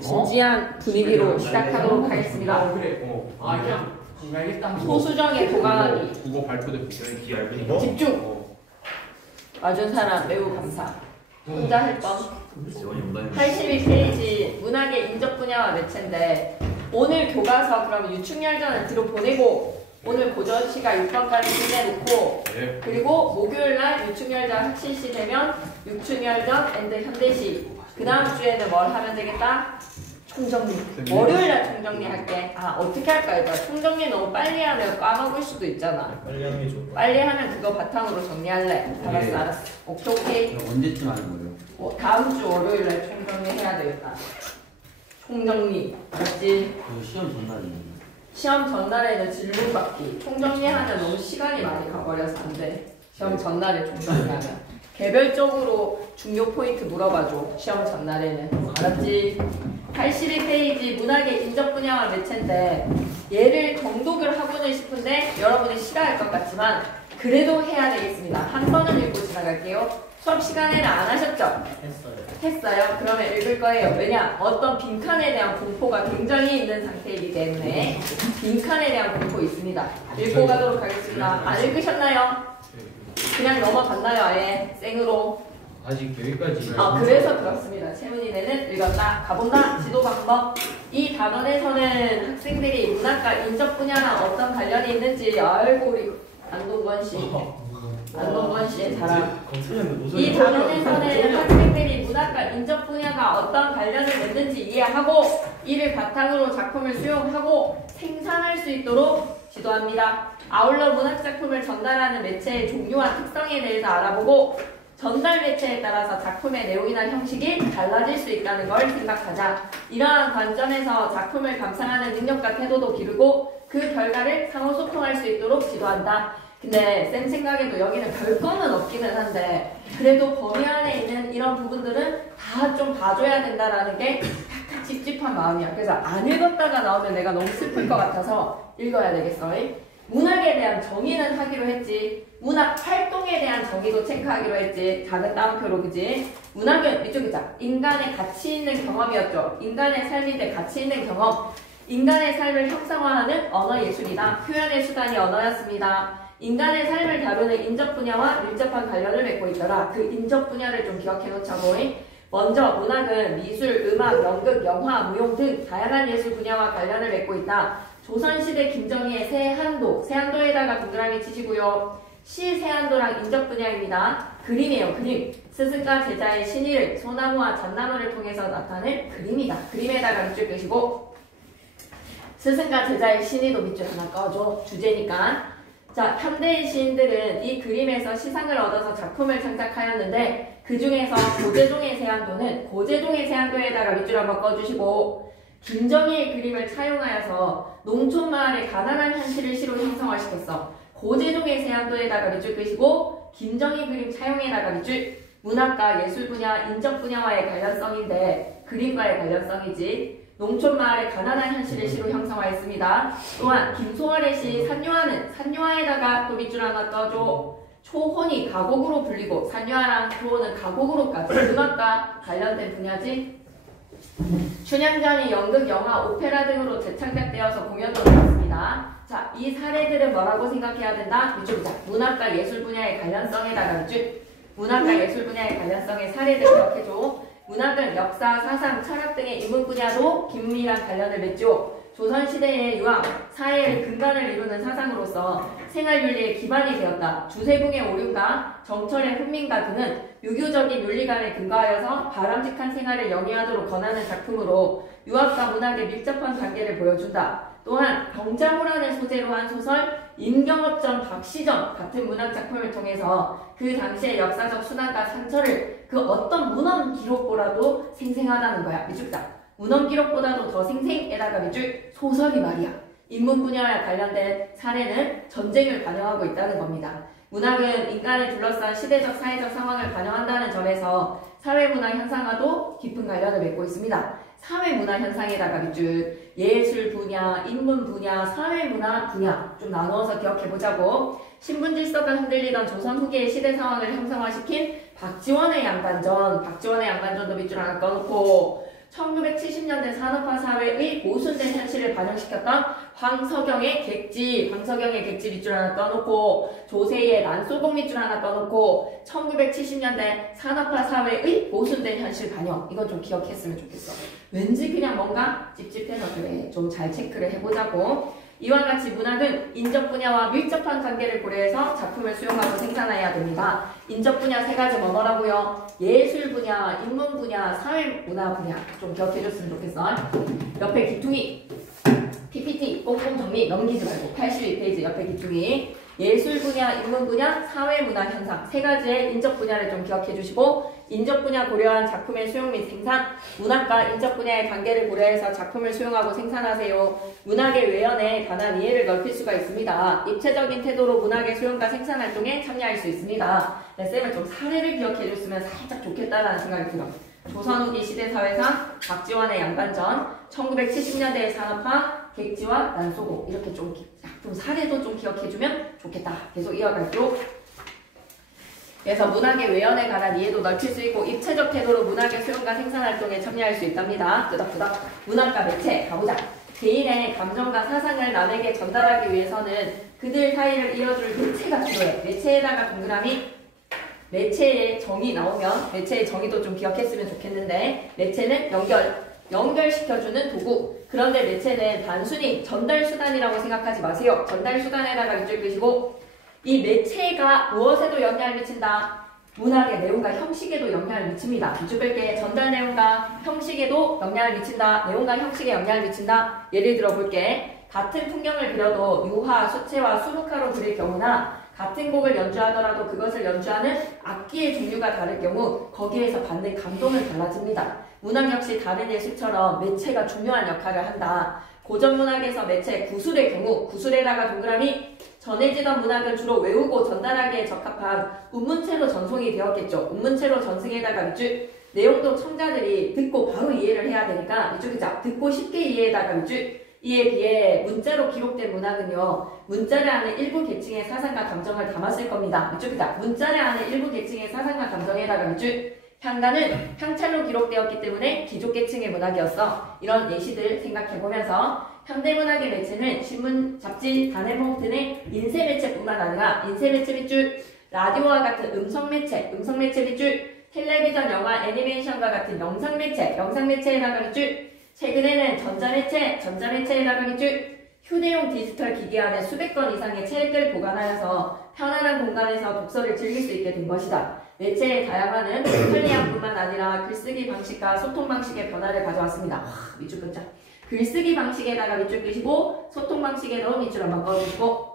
진지한 분위기로 시작하도록 하겠습니다. 그래. 그냥 알겠다. 소수정의 도가니 국어 발표도 귀 얇으니까. 집중. 와준 사람 매우 감사. 혼자 할 뻔. 82페이지 문학의 인적 분야와 매체인데 오늘 교과서 그러면 유충열전을 뒤로 보내고 오늘 고전시가 6번까지 끝내놓고 그리고 목요일날 유충열전 학실시 되면 유충열전 앤드 현대시 그 다음 주에는 뭘 하면 되겠다? 총정리. 월요일날 총정리 할게. 어떻게 할까 이거. 총정리 너무 빨리 하면 까먹을 수도 있잖아. 빨리 하는 게 좋을 것 빨리 하면 그거 바탕으로 정리할래. 알았어 알았어. 오케이. 언제쯤 하는 거예요? 다음 주 월요일날 총정리 해야 되겠다. 총정리. 알았지? 시험 전날이에요. 시험 전날에는 질문 받기. 총정리하면 너무 시간이 많이 가버려서 안 돼. 시험 전날에 총정리하면. 개별적으로 중요 포인트 물어봐줘. 시험 전날에는. 알았지? 82페이지 문학의 인적 분야와 매체인데 얘를 경독을 하고는 싶은데 여러분이 싫어할 것 같지만 그래도 해야 되겠습니다. 한 번은 읽고 지나갈게요. 수업 시간에는 안 하셨죠? 했어요. 그러면 읽을 거예요. 왜냐? 어떤 빈칸에 대한 공포가 굉장히 있는 상태이기 때문에 빈칸에 대한 공포 있습니다. 읽고 가도록 하겠습니다. 안 읽으셨나요? 그냥 넘어갔나요? 아예 생으로? 아직 여기까지. 그래서 그렇습니다. 채문이네는 읽었다. 가본다. 지도 방법. 이 단원에서는 학생들이 문학과 인적 분야랑 어떤 관련이 있는지 알고 우리 안동건 씨. 안동건 씨의 자랑. 이 단원에서는 학생들이 문학과 인적 분야가 어떤 관련을 맺는지 이해하고 이를 바탕으로 작품을 수용하고 생산할 수 있도록 지도합니다. 아울러 문학작품을 전달하는 매체의 종류와 특성에 대해서 알아보고 전달 매체에 따라서 작품의 내용이나 형식이 달라질 수 있다는 걸 생각하자. 이러한 관점에서 작품을 감상하는 능력과 태도도 기르고 그 결과를 상호 소통할 수 있도록 지도한다. 근데 쌤 생각에도 여기는 별거는 없기는 한데 그래도 범위 안에 있는 이런 부분들은 다 좀 봐줘야 된다라는 게 약간 찝찝한 마음이야. 그래서 안 읽었다가 나오면 내가 너무 슬플 것 같아서 읽어야 되겠어. 문학에 대한 정의는 하기로 했지. 문학 활동에 대한 정의도 체크하기로 했지. 작은 따옴표로 그지? 문학은 이쪽이자 인간의 가치 있는 경험이었죠. 인간의 삶인데 가치 있는 경험. 인간의 삶을 형상화하는 언어 예술이다. 표현의 수단이 언어였습니다. 인간의 삶을 다루는 인적 분야와 밀접한 관련을 맺고 있더라. 그 인적 분야를 좀 기억해 놓자고. 먼저 문학은 미술, 음악, 연극, 영화, 무용 등 다양한 예술 분야와 관련을 맺고 있다. 조선시대 김정희의 세한도, 세한도에다가 동그라미 치시고요. 시 세한도랑 인적 분야입니다. 그림이에요, 그림. 스승과 제자의 신의를 소나무와 잣나무를 통해서 나타낼 그림이다. 그림에다가 밑줄 끄시고 스승과 제자의 신의도 밑줄 하나 꺼줘. 주제니까. 자, 현대의 시인들은 이 그림에서 시상을 얻어서 작품을 창작하였는데 그 중에서 고재종의 세한도는 고재종의 세한도에다가 밑줄 한번 꺼주시고 김정희의 그림을 차용하여서 농촌마을의 가난한 현실을 시로 형성화시켰어. 고재종의 세한도에다가 밑줄 끄시고 김정희 그림 차용에다가 밑줄. 문학과 예술 분야, 인적 분야와의 관련성인데 그림과의 관련성이지. 농촌마을의 가난한 현실을 시로 형성화했습니다. 또한 김소월의 시 산유화는 산유화에다가 또 밑줄 하나 떠줘. 초혼이 가곡으로 불리고 산유화랑 초혼은 가곡으로까지 음악과 관련된 분야지. 춘향전이 연극, 영화, 오페라 등으로 재창작되어서 공연도 되었습니다. 자, 이 사례들은 뭐라고 생각해야 된다? 밑줄이자. 문학과 예술 분야의 관련성에다가 밑줄. 문학과 예술 분야의 관련성의 사례들 기억해줘. 문학은 역사, 사상, 철학 등의 인문 분야도 긴밀한 관련을 맺죠. 조선시대의 유학, 사회의 근간을 이루는 사상으로서 생활윤리의 기반이 되었다. 주세붕의 오륜과 정철의 훈민가 등은 유교적인 윤리관에 근거하여서 바람직한 생활을 영위하도록 권하는 작품으로 유학과 문학의 밀접한 관계를 보여준다. 또한 병자호란을 소재로 한 소설 임경업전 박시전 같은 문학작품을 통해서 그 당시의 역사적 순환과 상처를 그 어떤 문헌 기록보다도 생생하다는 거야. 밑줄자. 문헌 기록보다도 더 생생에다가 밑줄 소설이 말이야. 인문 분야와 관련된 사례는 전쟁을 반영하고 있다는 겁니다. 문학은 인간을 둘러싼 시대적 사회적 상황을 반영한다는 점에서 사회문화 현상과도 깊은 관련을 맺고 있습니다. 사회문화 현상에다가 밑줄 예술 분야, 인문 분야, 사회문화 분야 좀 나누어서 기억해보자고. 신분질서가 흔들리던 조선 후기의 시대 상황을 형성화시킨 박지원의 양반전, 박지원의 양반전도 밑줄 하나 꺼놓고 1970년대 산업화 사회의 보수된 현실을 반영시켰던 황석영의 객지 밑줄 하나 떠놓고 조세희의 난소공 밑줄 하나 떠놓고 1970년대 산업화 사회의 보수된 현실 반영 이건 좀 기억했으면 좋겠어. 왠지 그냥 뭔가 찝찝해서 그래. 좀 잘 체크를 해보자고. 이와 같이 문학은 인적 분야와 밀접한 관계를 고려해서 작품을 수용하고 생산해야 됩니다. 인적 분야 세 가지 뭐라고요? 예술 분야, 인문 분야, 사회문화 분야. 좀 기억해줬으면 좋겠어. 옆에 기퉁이 PPT 꼼꼼 정리 넘기지 말고 82페이지 옆에 기퉁이 예술 분야, 인문 분야, 사회문화 현상 세 가지의 인적 분야를 좀 기억해 주시고 인적 분야 고려한 작품의 수용 및 생산 문학과 인적 분야의 관계를 고려해서 작품을 수용하고 생산하세요. 문학의 외연에 관한 이해를 넓힐 수가 있습니다. 입체적인 태도로 문학의 수용과 생산 활동에 참여할 수 있습니다. 네, 쌤은 좀 사례를 기억해 줬으면 살짝 좋겠다라는 생각이 들어. 조선 후기 시대사회상 박지원의 양반전 1970년대의 산업화 객지와 난소고 이렇게 좀 사례도 좀 기억해주면 좋겠다. 계속 이어갈게요. 그래서 문학의 외연에 관한 이해도 넓힐 수 있고 입체적 태도로 문학의 수용과 생산활동에 참여할 수 있답니다. 끄덕끄덕. 문학과 매체 가보자. 개인의 감정과 사상을 남에게 전달하기 위해서는 그들 사이를 이어줄 매체가 필요해. 매체에다가 동그라미 매체의 정의 나오면 매체의 정의도 좀 기억했으면 좋겠는데 매체는 연결시켜주는 도구. 그런데 매체는 단순히 전달수단이라고 생각하지 마세요. 전달수단에다가 밑줄 그시고 이 매체가 무엇에도 영향을 미친다. 문학의 내용과 형식에도 영향을 미칩니다. 밑줄 끌게. 전달 내용과 형식에도 영향을 미친다. 내용과 형식에 영향을 미친다. 예를 들어 볼게. 같은 풍경을 그려도 유화, 수채화, 수묵화로 그릴 경우나 같은 곡을 연주하더라도 그것을 연주하는 악기의 종류가 다를 경우 거기에서 받는 감동은 달라집니다. 문학 역시 다른 예술처럼 매체가 중요한 역할을 한다. 고전 문학에서 매체 구술의 경우 구술에다가 동그라미 전해지던 문학은 주로 외우고 전달하기에 적합한 운문체로 전송이 되었겠죠. 운문체로 전승에다가 밑줄 내용도 청자들이 듣고 바로 이해를 해야 되니까 밑줄 그자 듣고 쉽게 이해에다가 밑줄 이에 비해 문자로 기록된 문학은요. 문자를 아는 일부 계층의 사상과 감정을 담았을 겁니다. 밑줄 그자 문자를 아는 일부 계층의 사상과 감정에다가 밑줄 향가는 향찰로 기록되었기 때문에 귀족계층의 문학이었어. 이런 예시들 생각해보면서 현대문학의 매체는 신문, 잡지, 단행본 등의 인쇄매체뿐만 아니라 인쇄매체 밑줄, 라디오와 같은 음성매체 밑줄, 텔레비전, 영화, 애니메이션과 같은 영상매체에다가 밑줄, 최근에는 전자매체에다가 밑줄, 휴대용 디지털 기기 안에 수백 건 이상의 책을 보관하여서 편안한 공간에서 독서를 즐길 수 있게 된 것이다. 매체의 다양화는 편리함뿐만 아니라 글쓰기 방식과 소통 방식의 변화를 가져왔습니다. 밑줄 끊자. 글쓰기 방식에다가 밑줄 끄시고 소통 방식에도 밑줄 한번 꺼주시고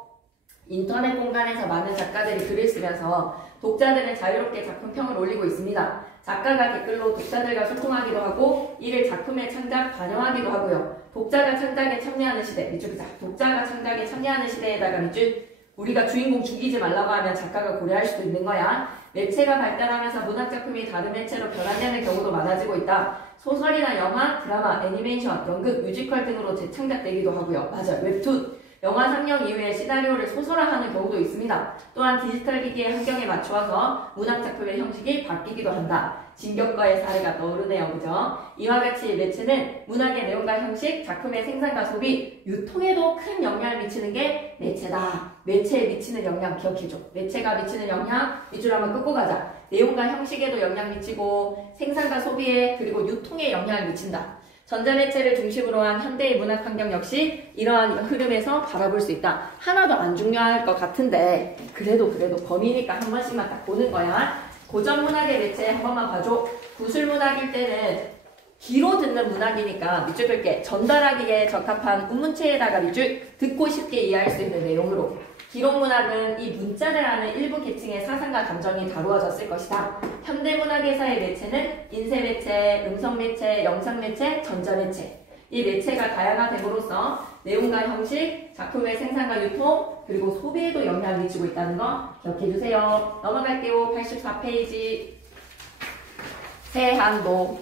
인터넷 공간에서 많은 작가들이 글을 쓰면서 독자들은 자유롭게 작품평을 올리고 있습니다. 작가가 댓글로 독자들과 소통하기도 하고 이를 작품의 창작 반영하기도 하고요. 독자가 창작에 참여하는 시대 밑줄 끄자. 독자가 창작에 참여하는 시대에다가 밑줄 우리가 주인공 죽이지 말라고 하면 작가가 고려할 수도 있는 거야. 매체가 발달하면서 문학작품이 다른 매체로 변환되는 경우도 많아지고 있다. 소설이나 영화, 드라마, 애니메이션, 연극, 뮤지컬 등으로 재창작되기도 하고요. 맞아요. 웹툰, 영화 상영 이후에 시나리오를 소설화하는 경우도 있습니다. 또한 디지털 기기의 환경에 맞추어서 문학작품의 형식이 바뀌기도 한다. 진격과의 사례가 떠오르네요. 그죠? 이와 같이 매체는 문학의 내용과 형식, 작품의 생산과 소비, 유통에도 큰 영향을 미치는 게 매체다. 매체에 미치는 영향 기억해줘. 매체가 미치는 영향, 밑줄 한번 끊고 가자. 내용과 형식에도 영향 미치고 생산과 소비에 그리고 유통에 영향을 미친다. 전자매체를 중심으로 한 현대의 문학 환경 역시 이러한 흐름에서 바라볼 수 있다. 하나도 안 중요할 것 같은데 그래도 범위니까 한 번씩만 딱 보는 거야. 고전 문학의 매체 한 번만 봐줘. 구술 문학일 때는 귀로 듣는 문학이니까 밑줄 끌게. 전달하기에 적합한 운문체에다가 밑줄 듣고 쉽게 이해할 수 있는 내용으로. 기록 문학은 이 문자를 아는 일부 계층의 사상과 감정이 다루어졌을 것이다. 현대문학에서의 매체는 인쇄매체, 음성매체, 영상매체, 전자매체. 이 매체가 다양화됨으로써 내용과 형식, 작품의 생산과 유통, 그리고 소비에도 영향을 미치고 있다는 거 기억해주세요. 넘어갈게요. 84페이지. 세한도.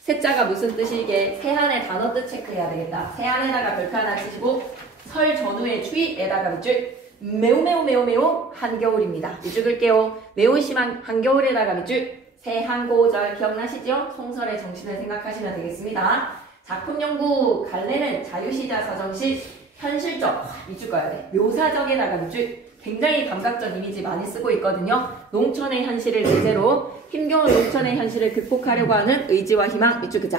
세자가 무슨 뜻이게? 세한의 단어 뜻 체크해야 되겠다. 세한에다가 별표 하나 치시고 설 전후의 추위에다가 밑줄 매우 한겨울입니다. 밑줄 끌게요. 매우 심한 한겨울에다가 밑줄 새 한 구절 기억나시죠? 송설의 정신을 생각하시면 되겠습니다. 작품 연구 갈래는 자유시자 서정시 현실적 밑줄 꺼야 돼. 묘사적에다가 밑줄 굉장히 감각적 이미지 많이 쓰고 있거든요. 농촌의 현실을 내재로 힘겨운 농촌의 현실을 극복하려고 하는 의지와 희망 밑줄 그자.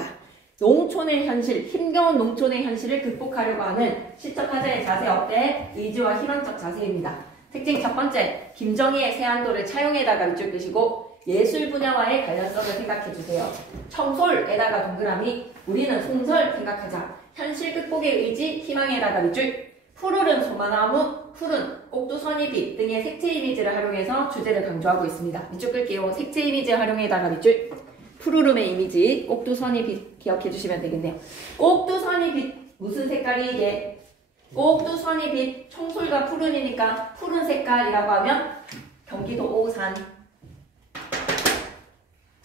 농촌의 현실, 힘겨운 농촌의 현실을 극복하려고 하는 시적 화자의 자세 어때? 의지와 희망적 자세입니다. 특징 첫 번째, 김정희의 세안도를 차용에다가 밑줄 끄시고 예술 분야와의 관련성을 생각해 주세요. 청솔에다가 동그라미, 우리는 송설 생각하자. 현실 극복의 의지, 희망에다가 밑줄. 푸르른 소마나무, 푸른 꼭두선이빛 등의 색채 이미지를 활용해서 주제를 강조하고 있습니다. 밑줄 끌게요. 색채 이미지 활용에다가 밑줄. 푸르름의 이미지, 꼭두선이빛 기억해 주시면 되겠네요. 꼭두선이빛 무슨 색깔이 이게? 꼭두선이빛 청솔과 푸른이니까 푸른 색깔이라고 하면 경기도 오산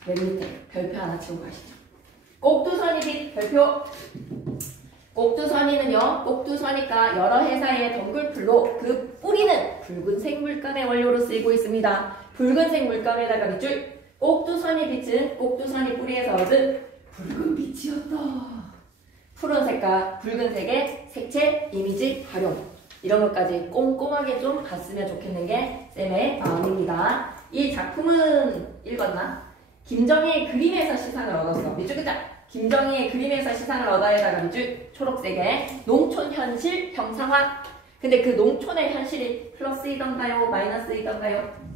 맨 밑에 별표 하나 치고 가시죠. 꼭두선이빛 별표. 꼭두선이는요, 꼭두선이가 여러 회사의 덩굴풀로 그 뿌리는 붉은색 물감의 원료로 쓰이고 있습니다. 붉은색 물감에다가 밑줄. 꼭두선이 빛은 꼭두선이 뿌리에서 얻은 붉은 빛이었다. 푸른색과 붉은색의 색채, 이미지 활용. 이런 것까지 꼼꼼하게 좀 봤으면 좋겠는 게 쌤의 마음입니다. 이 작품은 읽었나? 김정희의 그림에서 시상을 얻었어. 밑줄 끄자. 김정희의 그림에서 시상을 얻어야다가 밑줄 초록색에 농촌 현실 형상화. 근데 그 농촌의 현실이 플러스이던가요? 마이너스이던가요?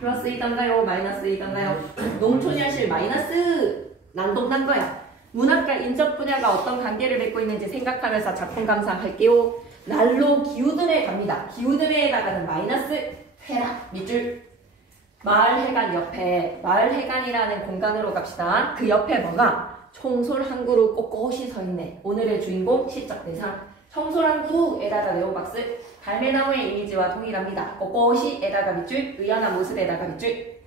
플러스이던가요? 마이너스이던가요? 농촌 현실 마이너스 난동난 거야. 문학과 인적 분야가 어떤 관계를 맺고 있는지 생각하면서 작품 감상할게요. 날로 기우듬에 갑니다. 기우듬에다가는 마이너스 회락 밑줄. 마을회관 옆에 마을회관이라는 공간으로 갑시다. 그 옆에 뭐가? 청솔 한 그루 꼿꼿이 서 있네. 오늘의 주인공 시적 대상. 청솔 한 그루에다가 네오박스. 갈매나무의 이미지와 동일합니다. 꼿꼿이에다가 밑줄. 의연한 모습에다가 밑줄.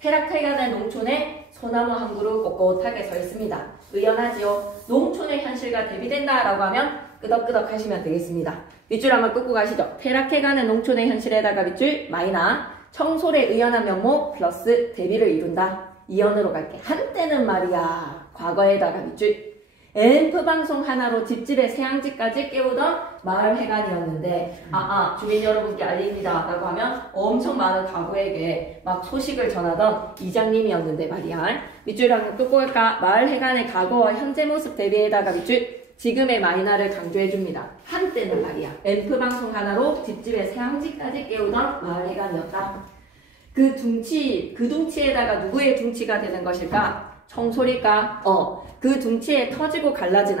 태락해가는 농촌에 소나무 한 그루 꼿꼿하게 서 있습니다. 의연하지요. 농촌의 현실과 대비된다라고 하면 끄덕끄덕 하시면 되겠습니다. 밑줄 한번 끄고 가시죠. 태락해가는 농촌의 현실에다가 밑줄 마이너. 청솔의 의연한 면모 플러스 대비를 이룬다. 이연으로 갈게. 한때는 말이야. 과거에다가 밑줄. 앰프 방송 하나로 집집의 새향지까지 깨우던 마을회관이었는데 주민 여러분께 알립니다 라고 하면 엄청 많은 가구에게 막 소식을 전하던 이장님이었는데 말이야. 밑줄 한번 끄고 갈까? 마을회관의 과거와 현재 모습 대비에다가 밑줄. 지금의 마이너를 강조해줍니다. 한때는 말이야. 앰프 방송 하나로 집집의 새향지까지 깨우던 마을회관이었다. 그 둥치에다가 누구의 둥치가 되는 것일까? 청솔일까? 그 둥치에 터지고 갈라진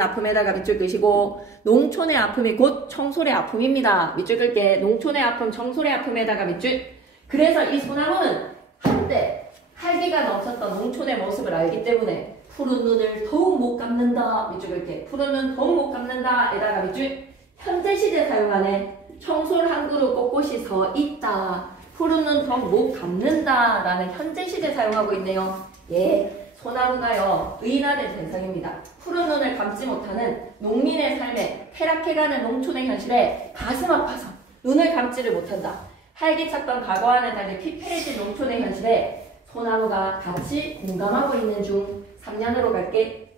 아픔에다가 밑줄 끄시고 농촌의 아픔이 곧 청솔의 아픔입니다. 밑줄 끌게. 농촌의 아픔, 청솔의 아픔에다가 밑줄. 그래서 이 소나무는 한때 활기가 넘쳤던 농촌의 모습을 알기 때문에 푸른 눈을 더욱 못 감는다. 밑줄 끌게. 푸른 눈 더욱 못 감는다. 에다가 밑줄. 현재 시제 사용하네. 청솔 한 그루 꼿꼿이 서 있다. 푸른 눈 더욱 못 감는다. 라는 현재 시제 사용하고 있네요. 예, 소나무가요. 의인화된 현상입니다. 푸른 눈을 감지 못하는 농민의 삶에 태락해가는 농촌의 현실에 가슴 아파서 눈을 감지를 못한다. 활기찼던 과거와는 달리 피폐해진 농촌의 현실에 소나무가 같이 공감하고 있는 중. 3년으로 갈게.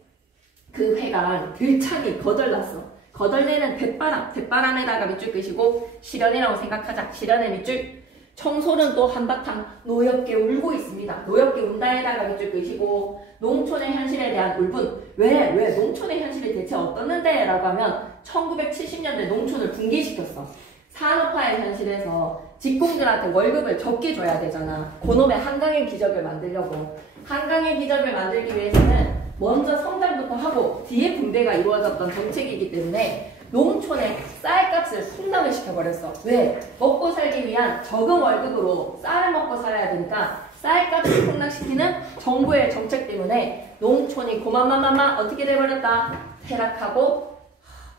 그 회관 들창이 거덜났어. 거덜내는 대바람에다가 밑줄 끄시고 실연이라고 생각하자. 실연의 밑줄. 청솔은 또 한바탕 노엽게 울고 있습니다. 노엽게 운다에다가 밑줄 끄시고 농촌의 현실에 대한 울분. 왜 농촌의 현실이 대체 어떻는데? 라고 하면 1970년대 농촌을 붕괴시켰어. 산업화의 현실에서 직공들한테 월급을 적게 줘야 되잖아. 그놈의 한강의 기적을 만들려고. 한강의 기적을 만들기 위해서는 먼저 성장부터 하고 뒤에 붕괴가 이루어졌던 정책이기 때문에 농촌에 쌀값을 폭락을 시켜버렸어. 왜? 먹고 살기 위한 적은 월급으로 쌀을 먹고 살아야 되니까 쌀값을 폭락시키는 정부의 정책 때문에 농촌이 고만마마마 어떻게 돼버렸다? 퇴락하고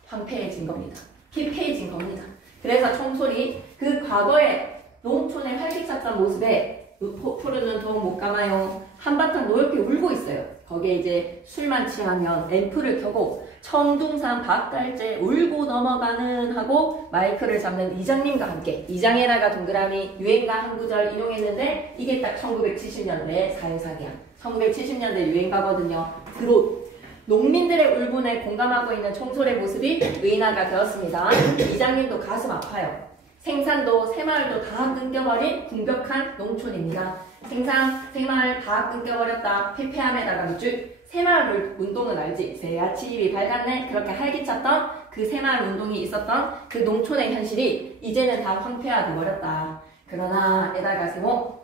황폐해진 겁니다. 피폐해진 겁니다. 그래서 청솔이 그 과거의 농촌의 활기찼던 모습에 푸르는 더욱 못 감아요. 한바탕 노엽게 울고 있어요. 거기에 이제 술만 취하면 앰프를 켜고 청둥산 박달재 울고 넘어가는 하고 마이크를 잡는 이장님과 함께 이장에다가 동그라미 유행가 한 구절 인용했는데 이게 딱 1970년대 사회사기야. 1970년대 유행가거든요. 드롯. 농민들의 울분에 공감하고 있는 청솔의 모습이 의인화가 되었습니다. 이장님도 가슴 아파요. 생산도 새마을도 다 끊겨버린 궁벽한 농촌입니다. 생산, 새마을 다 끊겨버렸다. 피폐함에다가 밑줄. 새마을 운동은 알지? 새아침이 밝았네. 그렇게 활기찼던 그 새마을 운동이 있었던 그 농촌의 현실이 이제는 다 황폐화돼 버렸다. 그러나 에다가 세모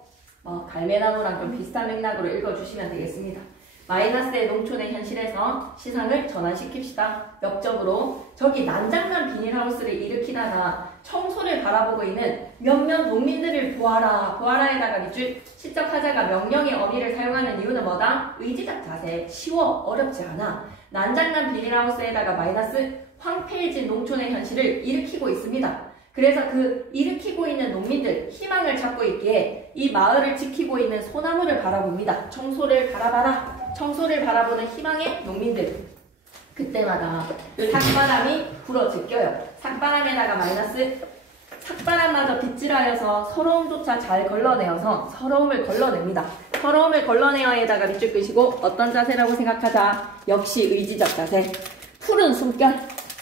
갈매나무랑 좀 비슷한 맥락으로 읽어주시면 되겠습니다. 마이너스의 농촌의 현실에서 시상을 전환시킵시다. 역적으로 저기 난장난 비닐하우스를 일으키다가 청소를 바라보고 있는 몇몇 농민들을 보아라. 보아라에다가 밑줄. 시적 하자가 명령의 어미를 사용하는 이유는 뭐다? 의지적 자세. 쉬워. 어렵지 않아. 난장난 비닐하우스에다가 마이너스 황폐해진 농촌의 현실을 일으키고 있습니다. 그래서 그 일으키고 있는 농민들 희망을 찾고 있기에 이 마을을 지키고 있는 소나무를 바라봅니다. 청소를 바라봐라. 청소를 바라보는 희망의 농민들. 그때마다 삭바람이 불어 제껴요. 삭바람에다가 마이너스 삭바람마저 빗질하여서 서러움조차 잘 걸러내어서 서러움을 걸러냅니다. 서러움을 걸러내어에다가 밑줄 끄시고 어떤 자세라고 생각하자. 역시 의지적 자세. 푸른 숨결.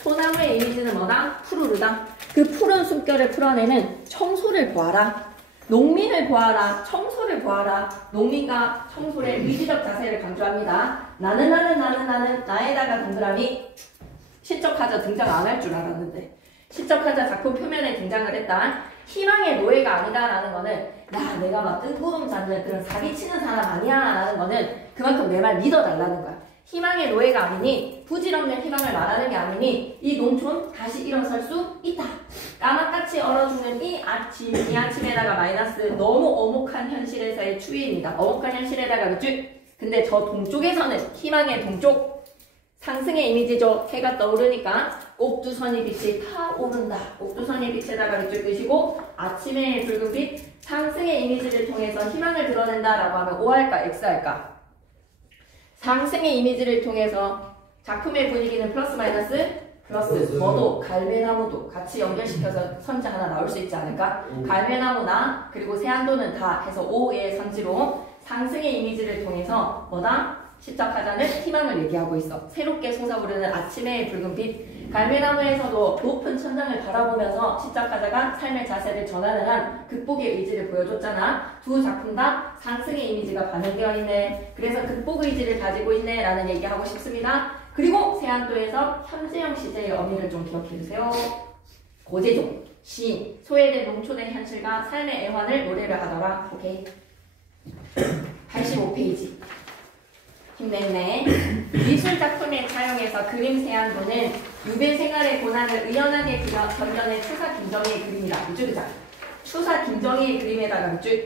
소나무의 이미지는 뭐다? 푸르르다. 그 푸른 숨결을 풀어내는 청소를 보아라. 농민을 보아라. 청소를 보아라. 농민과 청소의 의지적 자세를 강조합니다. 나는 나에다가 동그라미. 시적하자 등장 안 할 줄 알았는데 시적하자 작품 표면에 등장을 했다. 희망의 노예가 아니다라는 거는 야 내가 막 뜬구름 잡는 그런 사기치는 사람 아니야 라는 거는 그만큼 내 말 믿어달라는 거야. 희망의 노예가 아니니 부질없는 희망을 말하는 게 아니니 이 농촌 다시 일어설 수 있다. 까맣같이 얼어 죽는 이 아침에다가 마이너스 너무 어목한 현실에서의 추위입니다. 어목한 현실에다가 밑줄. 근데 저 동쪽에서는 희망의 동쪽 상승의 이미지죠. 해가 떠오르니까 옥두선이 빛이 타오른다. 옥두선이 빛에다가 밑줄 끄시고 아침의 붉은 빛 상승의 이미지를 통해서 희망을 드러낸다 라고 하면 O 할까 X 할까? 상승의 이미지를 통해서 작품의 분위기는 플러스 마이너스 플러스 뭐도 갈매나무도 같이 연결시켜서 선지 하나 나올 수 있지 않을까? 갈매나무나 그리고 새안도는 다 해서 O의 상지로 상승의 이미지를 통해서 뭐다? 시작하자는 희망을 얘기하고 있어. 새롭게 솟아오르는 아침의 붉은 빛. 갈매나무에서도 높은 천장을 바라보면서 시작하자가 삶의 자세를 전환을 한 극복의 의지를 보여줬잖아. 두 작품 다 상승의 이미지가 반영되어 있네. 그래서 극복 의지를 가지고 있네 라는 얘기하고 싶습니다. 그리고 세안도에서 현재형 시제의 어미를 좀 기억해주세요. 고재종, 시인, 소외된 농촌의 현실과 삶의 애환을 노래를 하더라. 오케이. 85페이지. 힘냈네. 미술작품에 차용해서 그림 세안도는 유배 생활의 고난을 의연하게 견뎌낸 추사 김정희의 그림이다. 밑줄이자. 추사 김정희의 그림에다가 밑줄.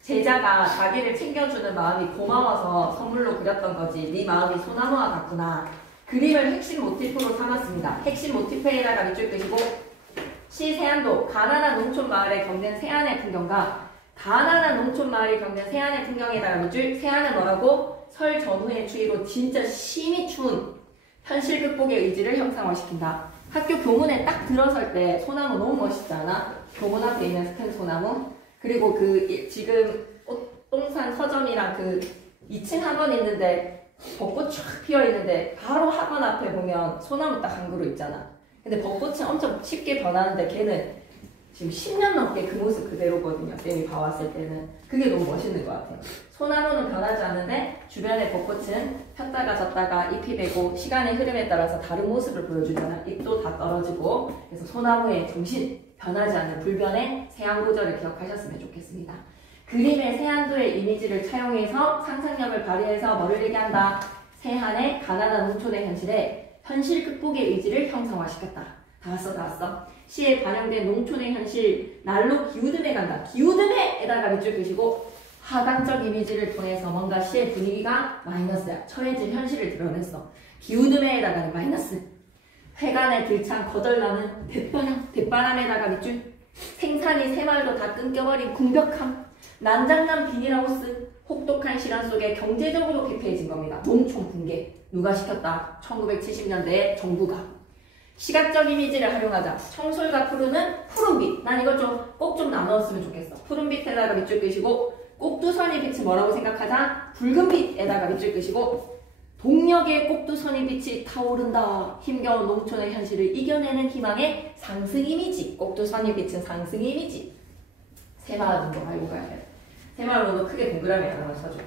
제자가 자기를 챙겨주는 마음이 고마워서 선물로 그렸던 거지. 네 마음이 소나무와 같구나. 그림을 핵심 모티프로 삼았습니다. 핵심 모티프에다가 밑줄 끄시고 시 세안도 가난한 농촌 마을에 겪는 세안의 풍경과 가난한 농촌 마을이 겪는 세안의 풍경에다가 밑줄. 세안은 뭐라고? 설 전후의 추위로 진짜 심히 추운 현실 극복의 의지를 형상화시킨다. 학교 교문에 딱 들어설 때 소나무 너무 멋있지 않아? 교문 앞에 있는 큰 소나무. 그리고 그 지금 똥산 서점이랑 그 2층 학원 있는데 벚꽃 쫙 피어 있는데 바로 학원 앞에 보면 소나무 딱 한 그루 있잖아. 근데 벚꽃은 엄청 쉽게 변하는데 걔는 지금 10년 넘게 그 모습 그대로거든요. 쌤이 봐왔을 때는. 그게 너무 멋있는 것 같아요. 소나무는 변하지 않는데 주변의 벚꽃은 폈다가 졌다가 잎이 되고 시간의 흐름에 따라서 다른 모습을 보여주잖아. 잎도 다 떨어지고. 그래서 소나무의 정신, 변하지 않는 불변의 세안구절을 기억하셨으면 좋겠습니다. 그림의 세안도의 이미지를 차용해서 상상력을 발휘해서 뭐를 얘기한다? 세안의 가난한 농촌의 현실에 현실 극복의 의지를 형성화시켰다. 다 왔어. 시에 반영된 농촌의 현실, 날로 기우듬해 간다. 기우듬해에다가 밑줄 끄시고 하강적 이미지를 통해서 뭔가 시의 분위기가 마이너스야. 처해진 현실을 드러냈어. 기우듬해에다가 마이너스. 회관에 들창 거덜나는 대바람에다가 밑줄. 생산이 새마을도 다 끊겨버린 궁벽함. 난장난 비닐하우스. 혹독한 시련 속에 경제적으로 피폐해진 겁니다. 농촌 붕괴. 누가 시켰다? 1970년대에 정부가. 시각적 이미지를 활용하자. 청솔과 푸른은 푸른빛. 난 이것 좀 꼭 좀 나누었으면 좋겠어. 푸른빛에다가 밑줄 끄시고 꼭두선이 빛이 뭐라고 생각하자? 붉은빛에다가 밑줄 끄시고 동력의 꼭두선이 빛이 타오른다. 힘겨운 농촌의 현실을 이겨내는 희망의 상승 이미지. 꼭두선이 빛은 상승 이미지. 새마을 운동 알고 가야 돼. 새마을 운동 크게 동그라미 하나만 써줘.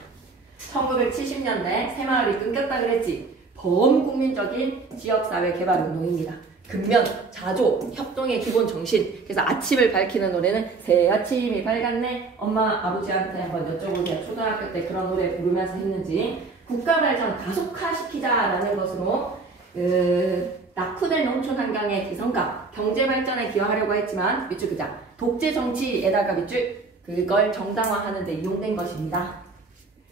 1970년대 새마을이 끊겼다 그랬지. 범국민적인 지역사회 개발 운동입니다. 근면, 자조, 협동의 기본 정신. 그래서 아침을 밝히는 노래는 새 아침이 밝았네. 엄마, 아버지한테 한번 여쭤보세요. 초등학교 때 그런 노래 부르면서 했는지. 국가발전 가속화시키자라는 것으로 낙후된 농촌 환경의 개선과 경제발전에 기여하려고 했지만 밑줄 그자 독재 정치에다가 밑줄 그걸 정당화하는 데 이용된 것입니다.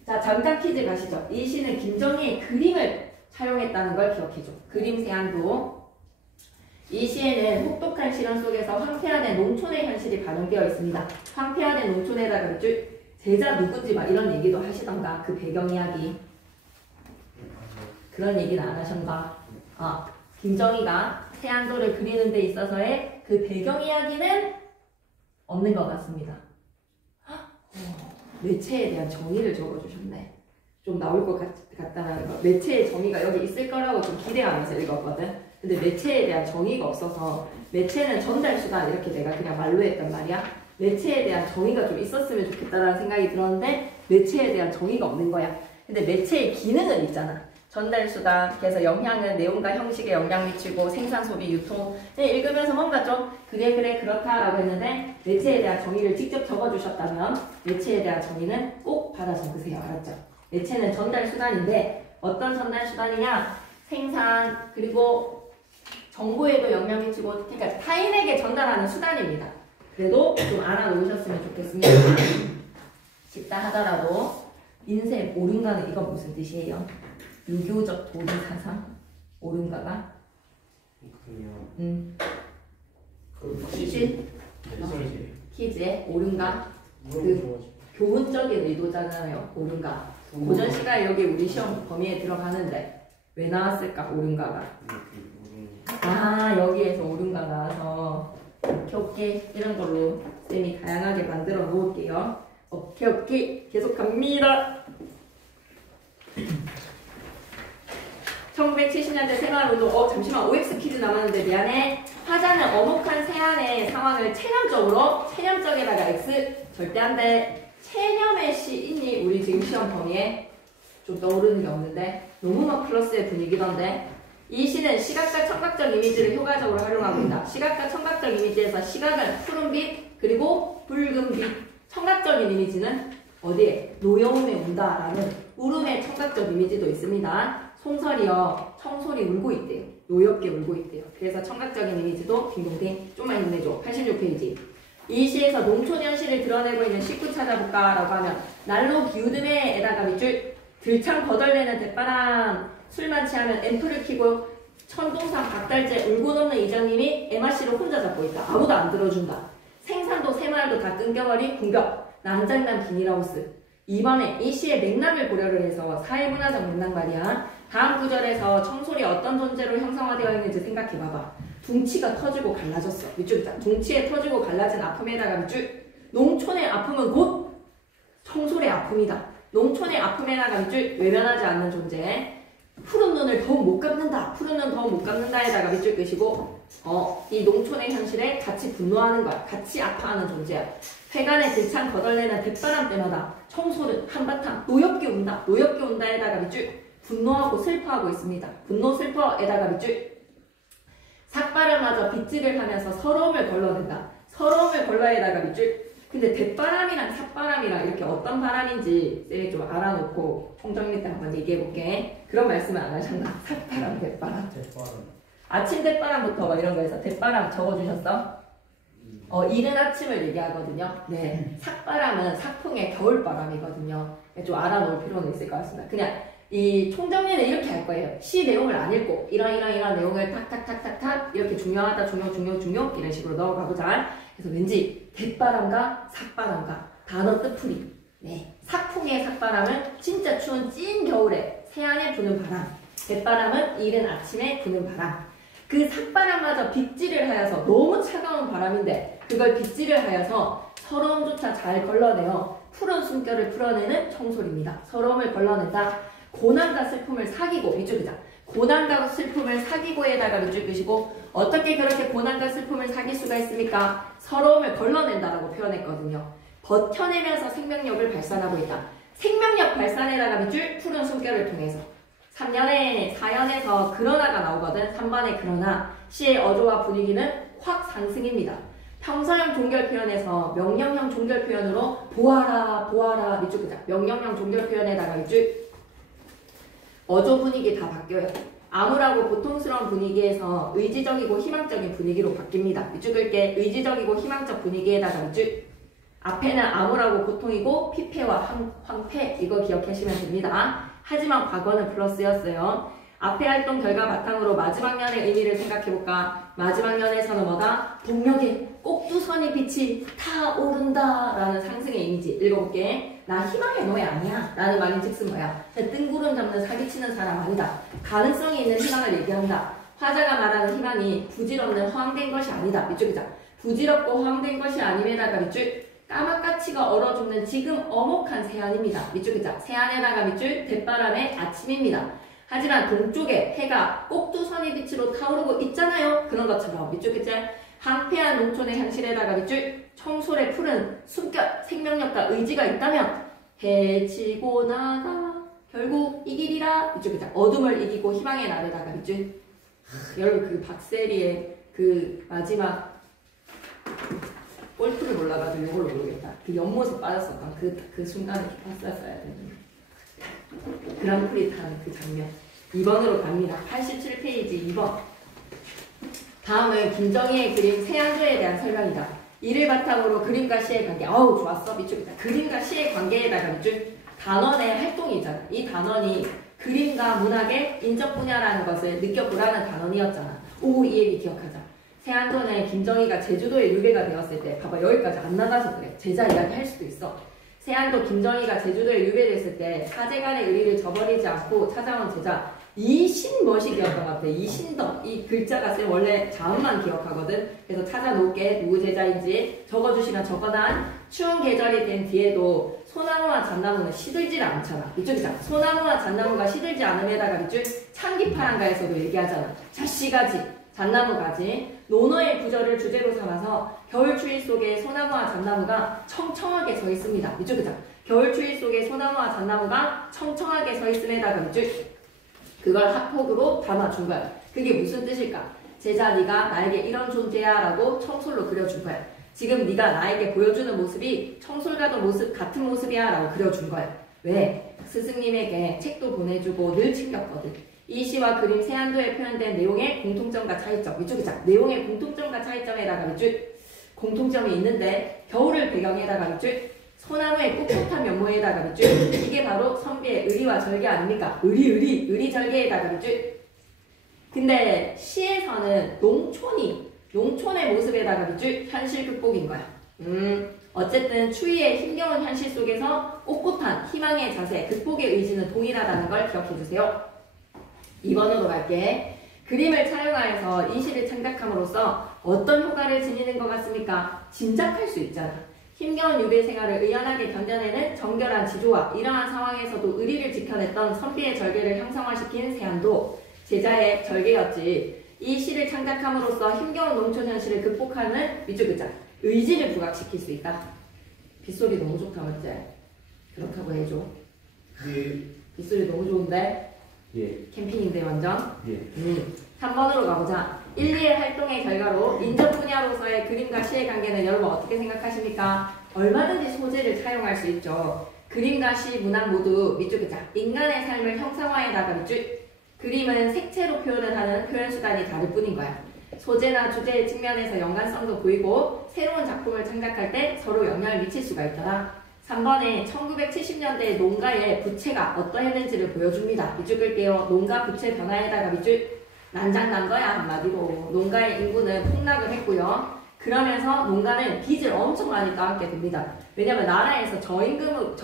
자, 잠깐 퀴즈 가시죠. 이 시는 김정희의 그림을 사용했다는 걸 기억해줘. 그림 세안도. 이 시에는 혹독한 시련 속에서 황폐화된 농촌의 현실이 반영되어 있습니다. 황폐화된 농촌에다가 밑줄 제자 누구지 막 이런 얘기도 하시던가. 그 배경 이야기. 그런 얘기는 안 하셨나? 김정희가 세안도를 그리는 데 있어서의 그 배경 이야기는 없는 것 같습니다. 매체에 대한 정의를 적어주셨네. 좀 나올 것 같다는 거. 매체의 정의가 여기 있을 거라고 좀 기대하면서 읽었거든. 근데 매체에 대한 정의가 없어서 매체는 전달수단 이렇게 내가 그냥 말로 했단 말이야. 매체에 대한 정의가 좀 있었으면 좋겠다라는 생각이 들었는데 매체에 대한 정의가 없는 거야. 근데 매체의 기능은 있잖아. 전달수단, 그래서 영향은 내용과 형식에 영향 미치고 생산, 소비, 유통. 읽으면서 뭔가 좀 그래 그렇다라고 했는데 매체에 대한 정의를 직접 적어주셨다면 매체에 대한 정의는 꼭 받아 적으세요. 알았죠? 매체는 전달수단인데 어떤 전달수단이냐? 생산, 그리고 정보에도 영향 미치고 그러니까 타인에게 전달하는 수단입니다. 그래도 좀 알아놓으셨으면 좋겠습니다. 쉽다 하더라도 인생 옳은가는 이건 무슨 뜻이에요? 유교적 도리 사상? 옳은가가? 퀴즈? 퀴즈에 옳은가? 그 교훈적인 의도잖아요. 옳은가? 고전 시간에 여기 우리 시험 범위에 들어가는데 왜 나왔을까? 옳은가가? 여기에서 옳은가 나와서 오케이 이런 걸로 쌤이 다양하게 만들어 놓을게요. 오케이 계속 갑니다. 1970년대 생활운동. 잠시만, OX 퀴즈 남았는데 미안해. 화자는 어목한 세안의 상황을 체념적에다가 X 절대 안 돼. 체념의 시인이 우리 지금 시험 범위에 좀 떠오르는 게 없는데 너무 막 플러스의 분위기던데. 이 시는 시각과 청각적 이미지를 효과적으로 활용하고 있다. 시각과 청각적 이미지에서 시각은 푸른빛 그리고 붉은빛. 청각적인 이미지는 어디에? 노여움에 운다라는 울음의 청각적 이미지도 있습니다. 송설이요. 청솔이 울고 있대요. 노엽게 울고 있대요. 그래서 청각적인 이미지도 딩동댕. 좀만 힘내줘. 86페이지. 이 시에서 농촌 현실을 드러내고 있는 식구 찾아볼까? 라고 하면 난로 기우듬에에다가 밑줄 들창 거덜내는 대바람 술만 취하면 앰플을 켜고 천동산 박달재 울고 넘는 이장님이 MRC로 혼자 잡고 있다. 아무도 안 들어준다. 생산도 새마을도 다 끊겨버린 궁격. 난장난 비닐하우스. 이번에 이 시의 맥락을 고려를 해서 사회문화적 맥락 말이야. 다음 구절에서 청솔이 어떤 존재로 형성화되어 있는지 생각해봐봐. 둥치가 터지고 갈라졌어. 밑줄 있잖아. 둥치에 터지고 갈라진 아픔에다가 밑줄. 농촌의 아픔은 곧 청솔의 아픔이다. 농촌의 아픔에다가 밑줄. 외면하지 않는 존재. 푸른 눈을 더욱 못 감는다. 푸른 눈 더욱 못 감는다에다가 밑줄 끄시고 이 농촌의 현실에 같이 분노하는 거야. 같이 아파하는 존재야. 회관에 들창 거덜내는 대바람 때마다 청솔은 한바탕 노엽게 운다. 노엽게 운다에다가 밑줄. 분노하고 슬퍼하고 있습니다. 분노 슬퍼에다가 밑줄. 삭발을마저 빗질을 하면서 서러움을 걸러낸다. 서러움을 걸러에다가 밑줄. 근데 대바람이랑 삭바람이랑 이렇게 어떤 바람인지 쌤이 좀 알아놓고 총정리 때 한번 얘기해볼게. 그런 말씀은 안 하셨나? 삭바람, 대바람. 아침 대바람부터 막 이런 거에서 대바람 적어주셨어? 이른 아침을 얘기하거든요. 네, 삭바람은 삭풍의 겨울바람이거든요. 좀 알아놓을 필요는 있을 것 같습니다. 그냥 이 총정리는 이렇게 할 거예요. 시 내용을 안 읽고 이런 내용을 탁탁탁탁탁 이렇게 중요하다 중요 이런 식으로 넣어가보자. 그래서 왠지 대바람과 삭바람과 단어 뜻풀이. 네, 삭풍의 삭바람은 진짜 추운 찐 겨울에 새안에 부는 바람, 뱃바람은 이른 아침에 부는 바람. 그 삭바람마저 빗질을 하여서 너무 차가운 바람인데 그걸 빗질을 하여서 서러움조차 잘 걸러내어 푸른 숨결을 풀어내는 청솔입니다. 서러움을 걸러낸다. 고난과 슬픔을 사귀고 밑줄 그자. 고난과 슬픔을 사귀고에다가 밑줄 그시고 어떻게 그렇게 고난과 슬픔을 사귈 수가 있습니까? 서러움을 걸러낸다라고 표현했거든요. 버텨내면서 생명력을 발산하고 있다. 생명력 발산에다가 밑줄 푸른 숨결을 통해서 4연에서 그러나가 나오거든. 3번에 그러나 시의 어조와 분위기는 확 상승입니다. 평서형 종결 표현에서 명령형 종결 표현으로 보아라 보아라 밑줄 그자. 명령형 종결 표현에다가 밑줄 어조 분위기 다 바뀌어요. 암울하고 고통스러운 분위기에서 의지적이고 희망적인 분위기로 바뀝니다. 밑줄 끌게. 의지적이고 희망적 분위기에다가 밑줄. 앞에는 암울하고 고통이고 피폐와 황폐 이거 기억하시면 됩니다. 하지만 과거는 플러스였어요. 앞에 활동 결과 바탕으로 마지막 년의 의미를 생각해볼까? 마지막 년에서는 뭐다? 동력에 꼭두선이 빛이 타오른다 라는 상승의 이미지 읽어볼게. 나 희망의 노예 아니야 라는 말인즉슨 뭐야? 뜬구름 잡는 사기치는 사람 아니다. 가능성이 있는 희망을 얘기한다. 화자가 말하는 희망이 부질없는 허황된 것이 아니다. 밑줄이자. 부질없고 허황된 것이 아님에다가 밑줄. 까맣까치가 얼어 죽는 지금 어목한 새안입니다. 밑줄이자. 새안에다가 밑줄 뱃바람의 아침입니다. 하지만 동쪽에 해가 꼭두선이 빛으로 타오르고 있잖아요. 그런 것처럼 밑줄이자. 황폐한 농촌의 현실에다가 밑줄 청솔의 푸른 숨결 생명력과 의지가 있다면 해치고 나가 결국 이기리라. 밑줄이자. 어둠을 이기고 희망의 날에다가 밑줄. 여러분 그 박세리의 그 마지막 골프를 몰라가지고 이걸로 모르겠다. 그 연못에 빠졌었던 그 순간에 봤었어야 되는데 그랑프리 타는 그 장면. 2번으로 갑니다. 87페이지 2번. 다음은 김정희의 그림 세안조에 대한 설명이다. 이를 바탕으로 그림과 시의 관계. 어우 좋았어. 밑줄이다. 그림과 시의 관계에다가 밑줄. 단원의 활동이잖아. 이 단원이 그림과 문학의 인적 분야라는 것을 느껴보라는 단원이었잖아. 오, 이 얘기 기억하자. 세안전에 김정희가 제주도에 유배가 되었을 때 봐봐 여기까지 안 나가서 그래. 제자 이야기 할 수도 있어. 세안도 김정희가 제주도에 유배됐을 때 사제간의 의리를 저버리지 않고 찾아온 제자 이신머식이었던 것 같아. 이신덕 이 글자가 쓴 원래 자음만 기억하거든. 그래서 찾아놓을게. 누구 제자인지 적어주시면 적어놔. 추운 계절이 된 뒤에도 소나무와 잣나무는 시들지 않잖아. 이쪽이자. 소나무와 잣나무가 시들지 않음에다가 밑줄 창기파랑가에서도 얘기하잖아. 자씨가지 잣나무가지. 논어의 구절을 주제로 삼아서 겨울 추위 속에 소나무와 잣나무가 청청하게 서 있습니다. 이쪽이자. 겨울 추위 속에 소나무와 잣나무가 청청하게 서 있음에다가 밑줄 그걸 합폭으로 담아준 거야. 그게 무슨 뜻일까? 제자 네가 나에게 이런 존재야 라고 청솔로 그려준 거야. 지금 네가 나에게 보여주는 모습이 청솔과도 같은 모습이야 라고 그려준 거야. 왜? 스승님에게 책도 보내주고 늘 챙겼거든. 이 시와 그림 세안도에 표현된 내용의 공통점과 차이점. 이쪽이자. 내용의 공통점과 차이점에다가 밑줄 공통점이 있는데 겨울을 배경에다가 밑줄 소나무의 꿋꿋한 면모에다가 밑줄 이게 바로 선비의 의리와 절개 아닙니까? 의리 절개에다가 밑줄. 근데 시에서는 농촌의 모습에다가 밑줄 현실 극복인 거야. 어쨌든 추위의 힘겨운 현실 속에서 꼿꼿한 희망의 자세, 극복의 의지는 동일하다는 걸 기억해주세요. 2번으로 갈게. 그림을 차용하여서 이 시를 창작함으로써 어떤 효과를 지니는 것 같습니까? 짐작할 수 있잖아. 힘겨운 유배 생활을 의연하게 견뎌내는 정결한 지조와 이러한 상황에서도 의리를 지켜냈던 선비의 절개를 형성화시킨 세안도 제자의 절개였지. 이 시를 창작함으로써 힘겨운 농촌 현실을 극복하는 밑줄 글자 의지를 부각시킬 수 있다. 빗소리 너무 좋다 맞지? 그렇다고 해줘. 예. 빗소리 너무 좋은데? 예. 캠핑인데 완전? 예. 3번으로 가보자. 1, 2의 활동의 결과로 인적 분야로서의 그림과 시의 관계는 여러분 어떻게 생각하십니까? 얼마든지 소재를 사용할 수 있죠. 그림과 시, 문학 모두 밑줄 글자 인간의 삶을 형상화해나가 밑줄. 그림은 색채로 표현을 하는 표현수단이 다를 뿐인 거야. 소재나 주제의 측면에서 연관성도 보이고 새로운 작품을 창작할 때 서로 영향을 미칠 수가 있더라. 3번에 1970년대 농가의 부채가 어떠했는지를 보여줍니다. 밑줄 끌게요. 농가 부채 변화에다가 밑줄 난장난 거야 한마디로. 농가의 인구는 폭락을 했고요. 그러면서 농가는 빚을 엄청 많이 떠안게 됩니다. 왜냐면 나라에서 저금리로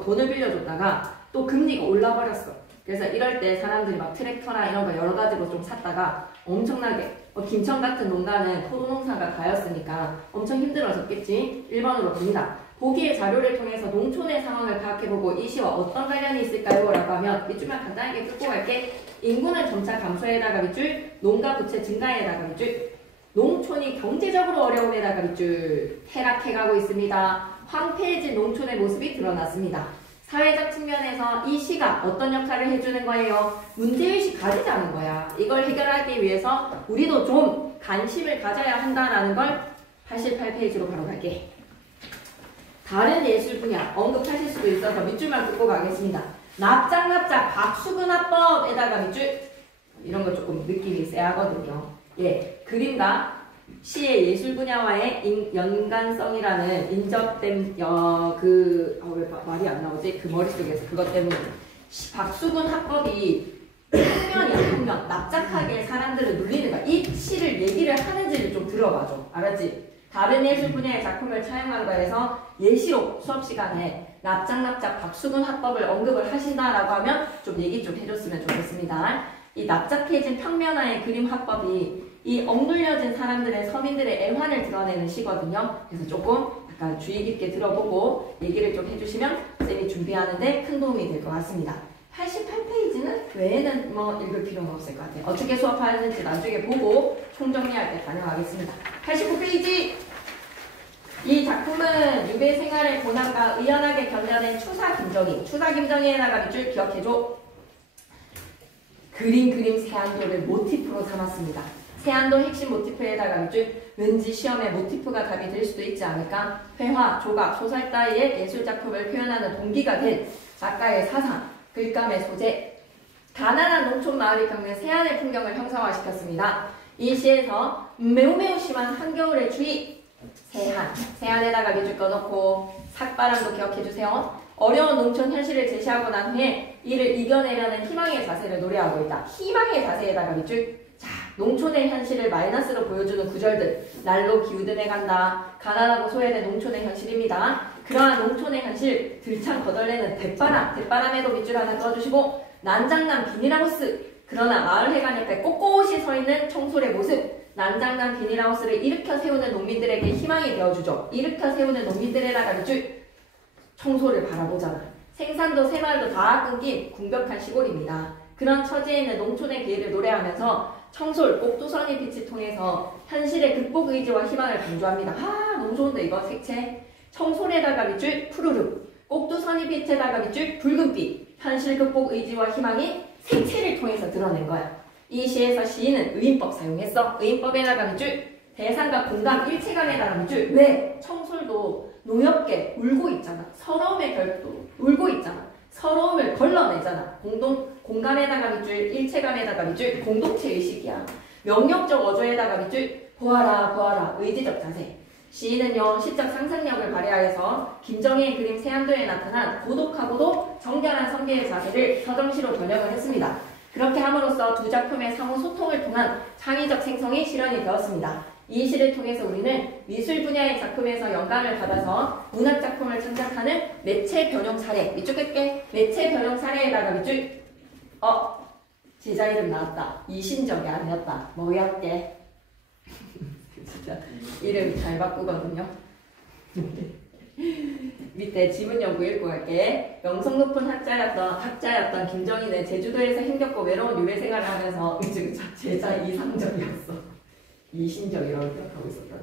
돈을 빌려줬다가 또 금리가 올라버렸어. 그래서 이럴 때 사람들이 막 트랙터나 이런 거 여러 가지로 좀 샀다가 엄청나게 김천 같은 농가는 포도농사가 다였으니까 엄청 힘들어졌겠지. 1번으로 봅니다. 보기의 자료를 통해서 농촌의 상황을 파악해보고 이 시와 어떤 관련이 있을까요? 라고 하면 밑줄만 간단하게 뜯고 갈게. 인구는 점차 감소에다가 밑줄, 농가 부채 증가에다가 밑줄, 농촌이 경제적으로 어려움에다가 밑줄, 퇴락해가고 있습니다. 황폐해진 농촌의 모습이 드러났습니다. 사회적 측면에서 이 시가 어떤 역할을 해주는 거예요? 문제의식 가지자는 거야. 이걸 해결하기 위해서 우리도 좀 관심을 가져야 한다는 걸 88페이지로 바로 갈게. 다른 예술 분야 언급하실 수도 있어서 밑줄만 긋고 가겠습니다. 납작 박수근화법에다가 밑줄, 이런 거 조금 느낌이 세하거든요. 예, 그림과 시의 예술 분야와의 연관성이라는 인접된 왜 말이 안 나오지? 그 머릿속에서 그것 때문에 박수근 화법이 평면이야. 평면. 납작하게 사람들을 눌리는 거야. 이 시를 얘기를 하는지를 좀 들어봐줘. 알았지? 다른 예술 분야의 작품을 차용한 거에서 예시로 수업 시간에 납작 박수근 화법을 언급을 하신다라고 하면 좀 얘기 좀 해줬으면 좋겠습니다. 이 납작해진 평면화의 그림 화법이 이 억눌려진 사람들의 서민들의 애환을 드러내는 시거든요. 그래서 조금 약간 주의 깊게 들어보고 얘기를 좀 해주시면 쌤이 준비하는데 큰 도움이 될 것 같습니다. 88페이지는 외에는 뭐 읽을 필요는 없을 것 같아요. 어떻게 수업하는지 나중에 보고 총정리할 때 반영하겠습니다. 89페이지! 이 작품은 유배 생활의 고난과 의연하게 견뎌낸 추사 김정희에다가 밑줄 기억해줘. 그림 세안도를 모티프로 삼았습니다. 세안도 핵심 모티프에다가 밑줄, 왠지 시험에 모티프가 답이 될 수도 있지 않을까? 회화, 조각, 소설 따위의 예술작품을 표현하는 동기가 된 작가의 사상, 글감의 소재, 가난한 농촌 마을이 겪는 세안의 풍경을 형상화시켰습니다. 이 시에서 매우 심한 한겨울의 주의, 세안에다가 밑줄 꺼놓고 삭바람도 기억해주세요. 어려운 농촌 현실을 제시하고 난 후에 이를 이겨내려는 희망의 자세를 노래하고 있다. 희망의 자세에다가 밑줄. 자, 농촌의 현실을 마이너스로 보여주는 구절들. 날로 기우듬해 간다. 가난하고 소외된 농촌의 현실입니다. 그러한 농촌의 현실 들창 거덜내는 대바람에도 밑줄 하나 떠주시고, 난장난 비닐하우스. 그러나 마을 해관 옆에 꼿꼿이 서 있는 청솔의 모습. 난장난 비닐하우스를 일으켜 세우는 농민들에게 희망이 되어주죠. 일으켜 세우는 농민들에다가 밑줄. 청소를 바라보잖아. 생산도 새마을도 다 끊긴 궁벽한 시골입니다. 그런 처지에 있는 농촌의 기회를 노래하면서 청솔, 꼭두선이 빛을 통해서 현실의 극복 의지와 희망을 강조합니다. 너무 좋은데 이거 색채. 청솔에다가 밑줄 푸르르, 꼭두선이 빛에다가 밑줄 붉은빛. 현실 극복 의지와 희망이 색채를 통해서 드러낸 거야. 이 시에서 시인은 의인법 사용했어. 의인법에다가 밑줄 대상과 공감, 일체감에다가 밑줄. 왜? 청솔도 노엽게 울고 있잖아. 서러움의 결도 울고 있잖아. 서러움을 걸러내잖아. 공감에다가 밑줄, 일체감에다가 밑줄, 공동체 의식이야. 명령적 어조에다가 밑줄, 보아라, 의지적 자세. 시인은요, 시적 상상력을 발휘하여서 김정희의 그림 세안도에 나타난 고독하고도 정결한 성계의 자세를 서정시로 번역을 했습니다. 그렇게 함으로써 두 작품의 상호 소통을 통한 창의적 생성이 실현이 되었습니다. 이 시를 통해서 우리는 미술 분야의 작품에서 영감을 받아서 문학작품을 창작하는 매체 변형 사례, 밑줄 끌게. 매체 변형 사례에다가 밑줄, 제자 이름 나왔다. 이신적이 아니었다. 뭐였게? 진짜 이름 잘 바꾸거든요. 밑에 지문 연구 읽고 갈게. 명성 높은 학자였던 김정희는 제주도에서 힘겹고 외로운 유배 생활을 하면서 제자 이상적이었어. 이신적이라고 기억하고 있었다.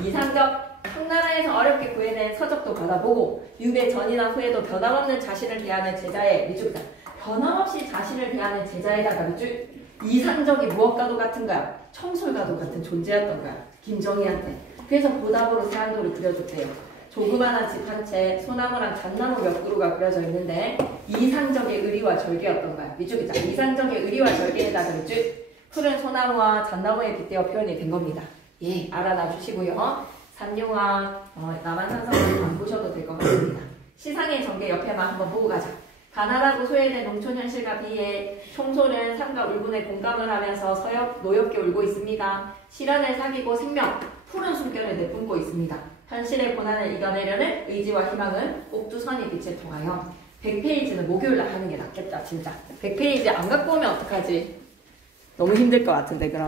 이상적, 청나라에서 어렵게 구해낸 서적도 받아보고 유배 전이나 후에도 변함없는 자신을 대하는 제자의 밑줄자. 변함없이 자신을 대하는 제자에다가 밑줄. 이상적이 무엇과도 같은 거야. 청솔과도 같은 존재였던 거야. 김정희한테. 그래서 보답으로 세안도를 그려줬대요. 조그만한 집 한 채, 소나무랑 잣나무 몇 그루가 그려져 있는데 이상적의 의리와 절개였던 거야. 밑줄자. 이상적의 의리와 절개에다가 밑줄. 푸른 소나무와 잣나무에 빗대어 표현이 된 겁니다. 예, 알아놔 주시고요. 삼룡아, 남한산성을 안 보셔도 될 것 같습니다. 시상의 전개 옆에만 한번 보고 가자. 가난하고 소외된 농촌 현실과 비해 청솔은 삶과 울분에 공감을 하면서 노엽게 울고 있습니다. 시련을 사귀고 생명, 푸른 숨결을 내뿜고 있습니다. 현실의 고난을 이겨내려는 의지와 희망은 꼭 두 선이 빛을 통하여 100페이지는 목요일날 하는 게 낫겠다 진짜. 100페이지 안 갖고 오면 어떡하지? 너무 힘들 것 같은데 그럼.